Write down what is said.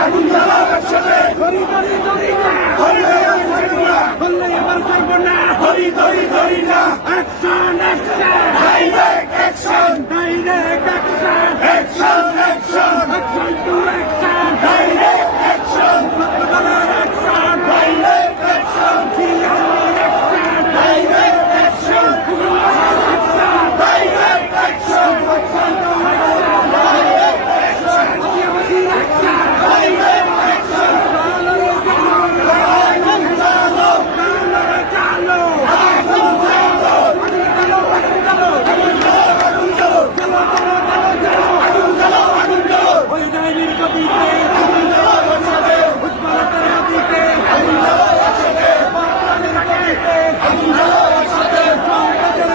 আগুন জ্বালাও একসাথে America beat